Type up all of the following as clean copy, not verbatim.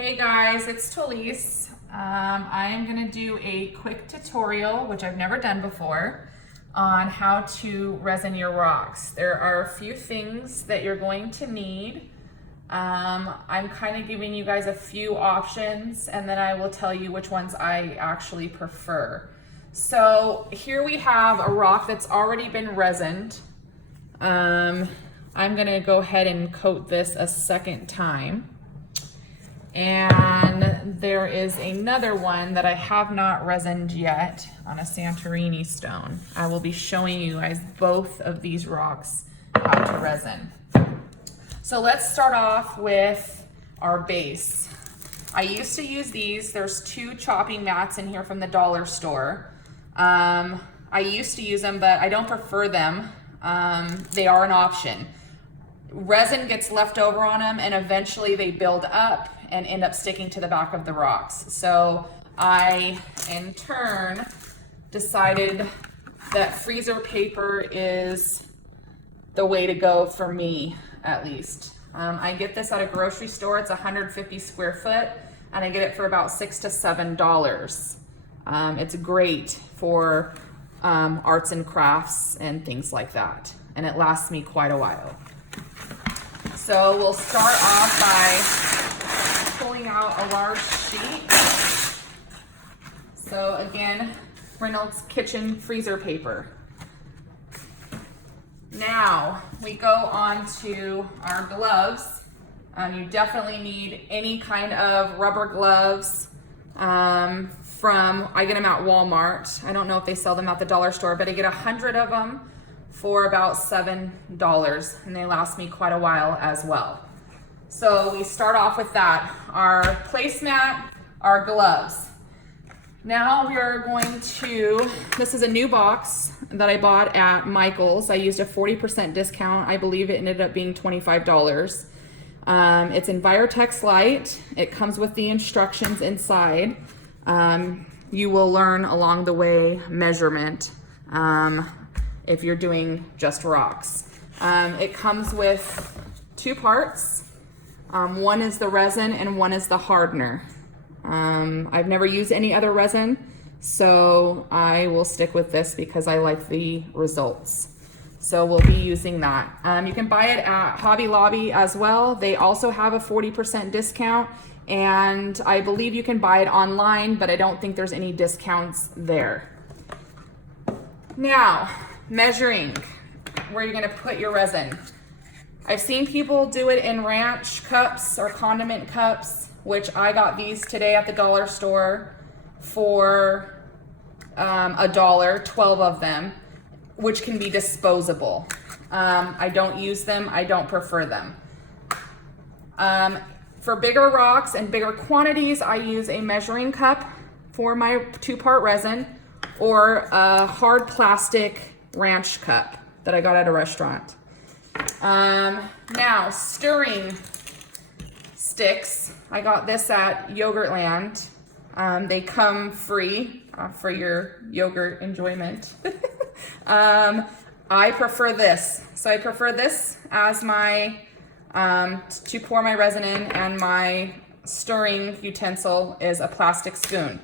Hey guys, it's Talise. I am going to do a quick tutorial, which I've never done before, on how to resin your rocks. There are a few things that you're going to need. I'm kind of giving you guys a few options, and then I will tell you which ones I actually prefer. So here we have a rock that's already been resined. I'm going to go ahead and coat this a second time. And there is another one that I have not resined yet on a Santorini stone. I will be showing you guys both of these rocks how to resin. So let's start off with our base. I used to use these. There's two chopping mats in here from the dollar store. I used to use them, but I don't prefer them. They are an option. Resin gets left over on them and eventually they build up and end up sticking to the back of the rocks. So I, in turn, decided that freezer paper is the way to go for me, at least. I get this at a grocery store. It's 150 square foot, and I get it for about $6 to $7. It's great for arts and crafts and things like that, and it lasts me quite a while. So we'll start off by pulling out a large sheet. So again, Reynolds Kitchen freezer paper. Now we go on to our gloves. You definitely need any kind of rubber gloves I get them at Walmart. I don't know if they sell them at the dollar store, but I get 100 of them for about $7, and they last me quite a while as well. So we start off with that, our placemat, our gloves. Now we are going to, this is a new box that I bought at Michael's. I used a 40% discount. I believe it ended up being $25. It's Envirotex Light. It comes with the instructions inside. You will learn along the way measurement if you're doing just rocks. It comes with two parts. One is the resin and one is the hardener. I've never used any other resin, so I will stick with this because I like the results. So we'll be using that. You can buy it at Hobby Lobby as well. They also have a 40% discount, and I believe you can buy it online, but I don't think there's any discounts there. Now, measuring where you're gonna put your resin. I've seen people do it in ranch cups or condiment cups, which I got these today at the dollar store for $1, 12 of them, which can be disposable. I don't use them, I don't prefer them. For bigger rocks and bigger quantities, I use a measuring cup for my 2-part resin, or a hard plastic ranch cup that I got at a restaurant. Now, stirring sticks. I got this at Yogurtland. They come free for your yogurt enjoyment. I prefer this. So I prefer this as my, to pour my resin in, and my stirring utensil is a plastic spoon.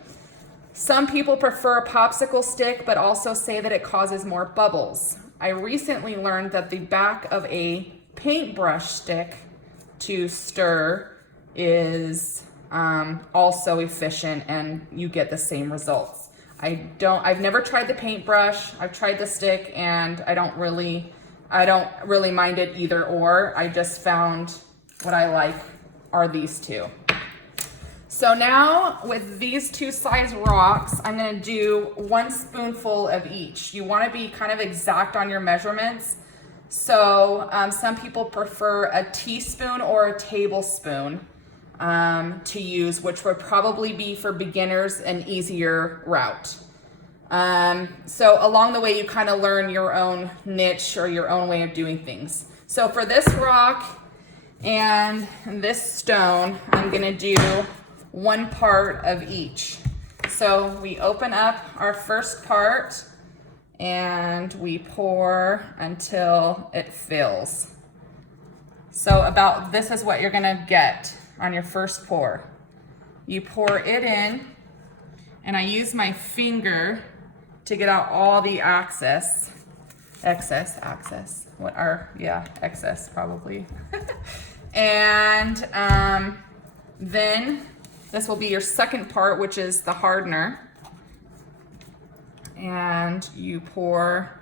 Some people prefer a popsicle stick, but also say that it causes more bubbles. I recently learned that the back of a paintbrush stick to stir is also efficient, and you get the same results. I've never tried the paintbrush. I've tried the stick, and I don't really mind it either or. I just found what I like are these two. So now with these two size rocks, I'm gonna do 1 spoonful of each. You wanna be kind of exact on your measurements. So some people prefer a teaspoon or a tablespoon to use, which would probably be for beginners an easier route. So along the way, you kind of learn your own niche or your own way of doing things. So for this rock and this stone, I'm gonna do 1 part of each. So we open up our first part and we pour until it fills. So about this is what you're gonna get on your first pour. You pour it in, and I use my finger to get out all the excess probably. And then this will be your second part, which is the hardener. And you pour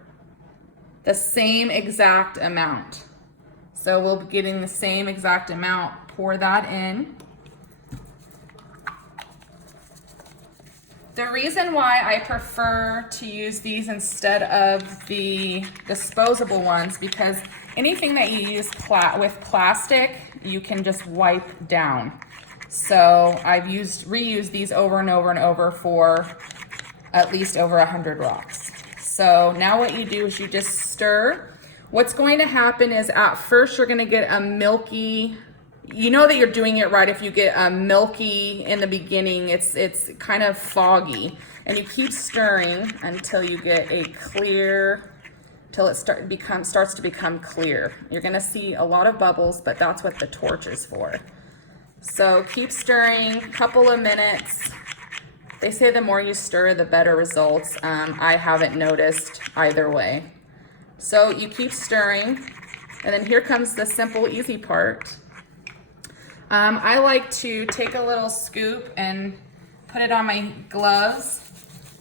the same exact amount. So we'll be getting the same exact amount. Pour that in. The reason why I prefer to use these instead of the disposable ones, because anything that you use with plastic, you can just wipe down. So I've reused these over and over and over for at least over 100 rocks. So now what you do is you just stir. What's going to happen is at first you're gonna get a milky, you know that you're doing it right if you get a milky in the beginning. It's kind of foggy, and you keep stirring until you get a clear, till it starts to become clear. You're gonna see a lot of bubbles, but that's what the torch is for. So keep stirring, a couple of minutes. They say the more you stir, the better results. I haven't noticed either way. So you keep stirring, and then here comes the simple, easy part. I like to take a little scoop and put it on my gloves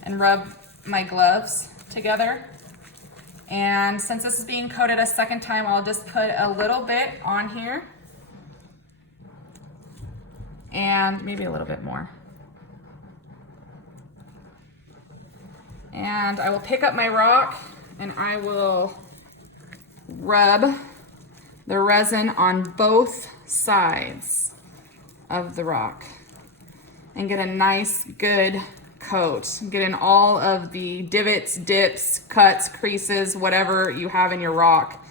and rub my gloves together. And since this is being coated a second time, I'll just put a little bit on here and maybe a little bit more. And I will pick up my rock and I will rub the resin on both sides of the rock and get a nice good coat. Get in all of the divots, dips, cuts, creases, whatever you have in your rock.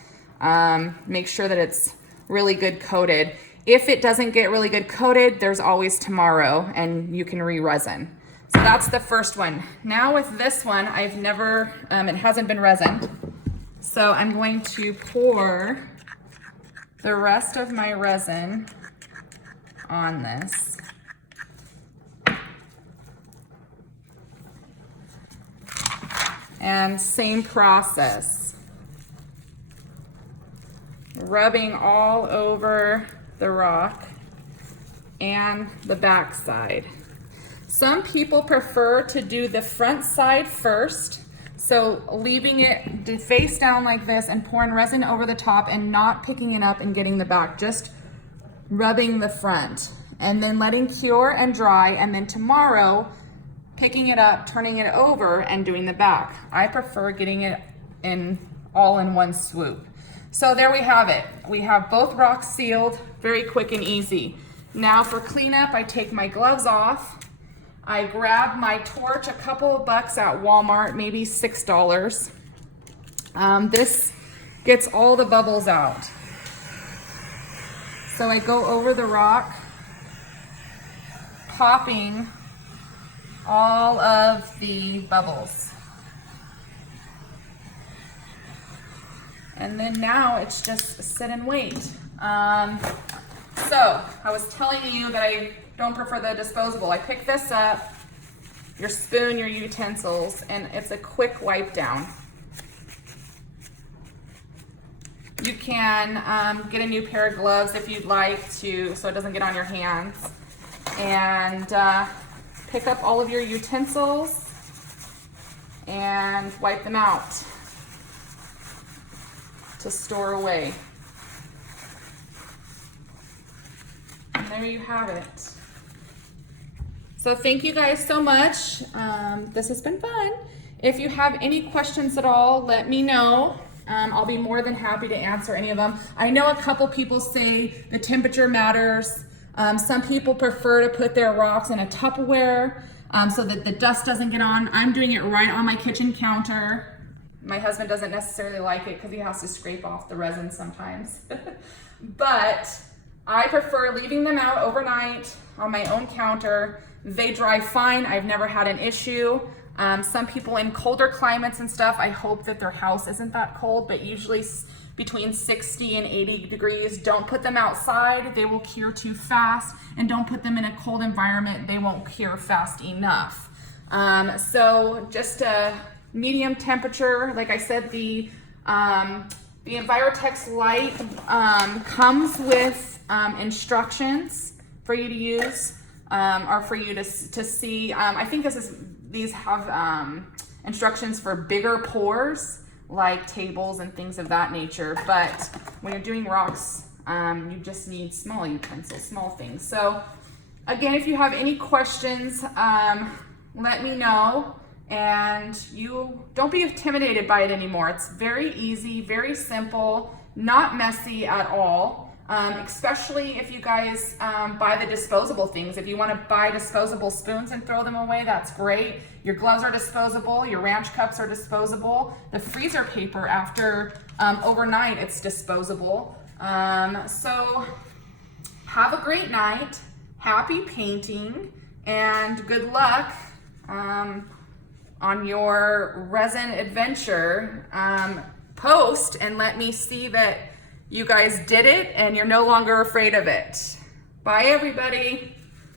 Make sure that it's really good coated. If it doesn't get really good coated, there's always tomorrow and you can re-resin. So that's the first one. Now with this one, I've never, it hasn't been resined. So I'm going to pour the rest of my resin on this. And same process. Rubbing all over the rock and the back side. Some people prefer to do the front side first, so leaving it face down like this and pouring resin over the top and not picking it up and getting the back, just rubbing the front and then letting cure and dry, and then tomorrow picking it up, turning it over and doing the back. I prefer getting it all in one swoop. So there we have it. We have both rocks sealed, very quick and easy. Now for cleanup, I take my gloves off. I grab my torch, a couple of bucks at Walmart, maybe $6. This gets all the bubbles out. So I go over the rock, popping all of the bubbles. And then now it's just sit and wait. So I was telling you that I don't prefer the disposable. I pick this up, your spoon, your utensils, and it's a quick wipe down. You can get a new pair of gloves if you'd like to, so it doesn't get on your hands. And pick up all of your utensils and wipe them out to store away. And there you have it. So thank you guys so much. This has been fun. If you have any questions at all, let me know. I'll be more than happy to answer any of them. I know a couple people say the temperature matters. Some people prefer to put their rocks in a Tupperware so that the dust doesn't get on. I'm doing it right on my kitchen counter. My husband doesn't necessarily like it because he has to scrape off the resin sometimes. But I prefer leaving them out overnight on my own counter. They dry fine. I've never had an issue. Some people in colder climates and stuff, I hope that their house isn't that cold, but usually between 60 and 80 degrees. Don't put them outside, they will cure too fast, and don't put them in a cold environment, they won't cure fast enough. So just a medium temperature. Like I said, the Envirotex Light comes with instructions for you to use, or for you to see. I think these have instructions for bigger pours, like tables and things of that nature. But when you're doing rocks, you just need small utensils, small things. So again, if you have any questions, let me know. And you don't be intimidated by it anymore. It's very easy, very simple, not messy at all. Especially if you guys buy the disposable things. If you want to buy disposable spoons and throw them away, that's great. Your gloves are disposable, your ranch cups are disposable. The freezer paper, after overnight, it's disposable. So have a great night, happy painting, and good luck on your resin adventure. Post and let me see that you guys did it and you're no longer afraid of it. Bye, everybody.